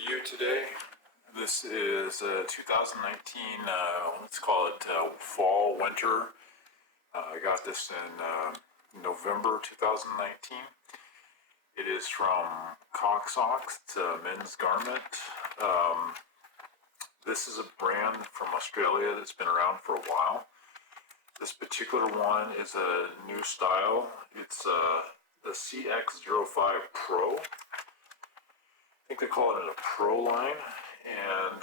review today. This is 2019, let's call it fall, winter. I got this in November 2019. It is from Cocksox. It's a men's garment. This is a brand from Australia that's been around for a while. This particular one is a new style. It's the CX05 Pro. I think they call it a Pro line, and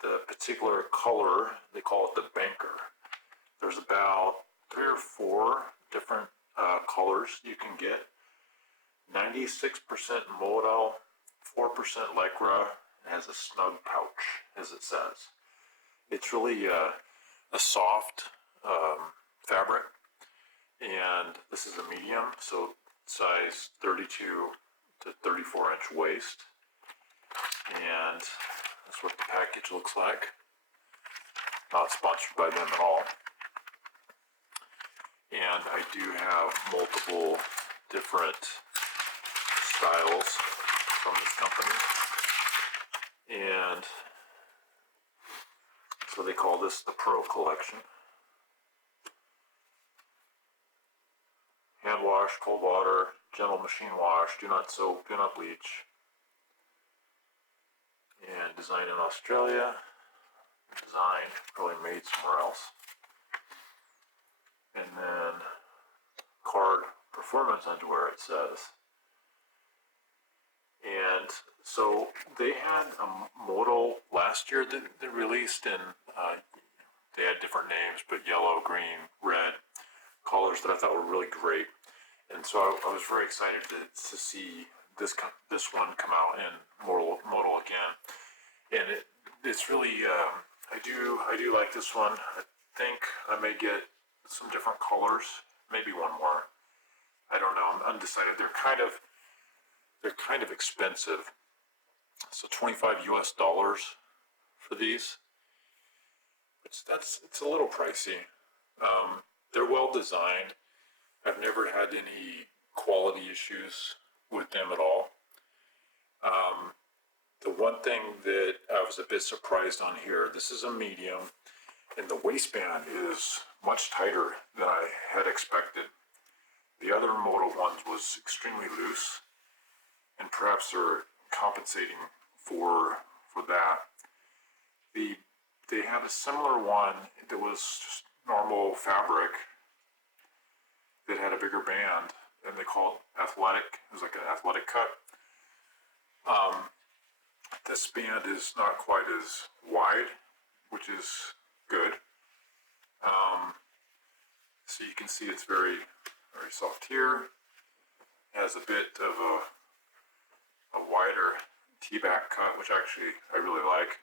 the particular color, they call it the Banker. There's about 3 or 4 different colors you can get. 96% modal, 4% lycra, and has a snug pouch, as it says. It's really a soft fabric, and this is a medium, so size 32 to 34 inch waist. And that's what the package looks like. Not sponsored by them at all. And I do have multiple different styles from this company. And so they call this the Pro Collection. Hand wash, cold water, gentle machine wash, do not soak, do not bleach. And designed in Australia, designed, probably made somewhere else. And then card performance underwear, it says. And so they had a modal last year that they released, and they had different names, but yellow, green, red colors that I thought were really great. And so I was very excited to see this one come out in modal again, and it's really I do like this one. I think I may get some different colors, maybe one more. I don't know. I'm undecided. They're kind of expensive. So $25 US for these. It's a little pricey. They're well designed. I've never had any quality issues with them at all. The one thing that I was a bit surprised on here, this is a medium, and the waistband is much tighter than I had expected. The other modal ones was extremely loose, and perhaps they're compensating for that. They had a similar one that was just normal fabric that had a bigger band, and they called athletic. It was like an athletic cut. This band is not quite as wide, which is good. So you can see it's very, very soft here. It has a bit of a wider T-back cut, which actually I really like.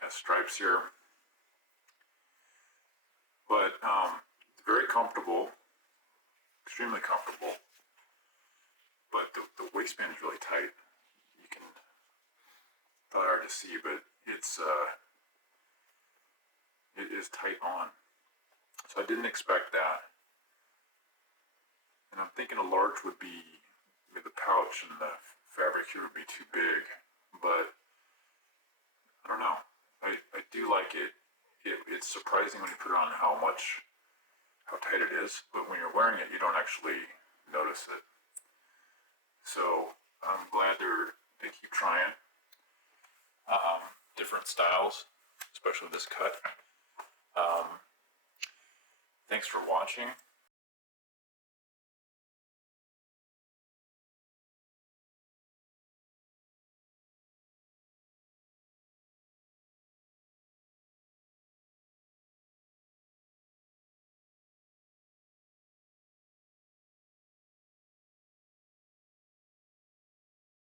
Got stripes here. But very comfortable, extremely comfortable. But the waistband is really tight. You can, it's not hard to see, but it is tight on. So I didn't expect that. And I'm thinking a large would be, with the pouch and the fabric here would be too big. But I don't know. I do like it. It's surprising when you put it on how tight it is, but when you're wearing it, you don't actually notice it. So I'm glad they keep trying different styles, especially this cut. Thanks for watching.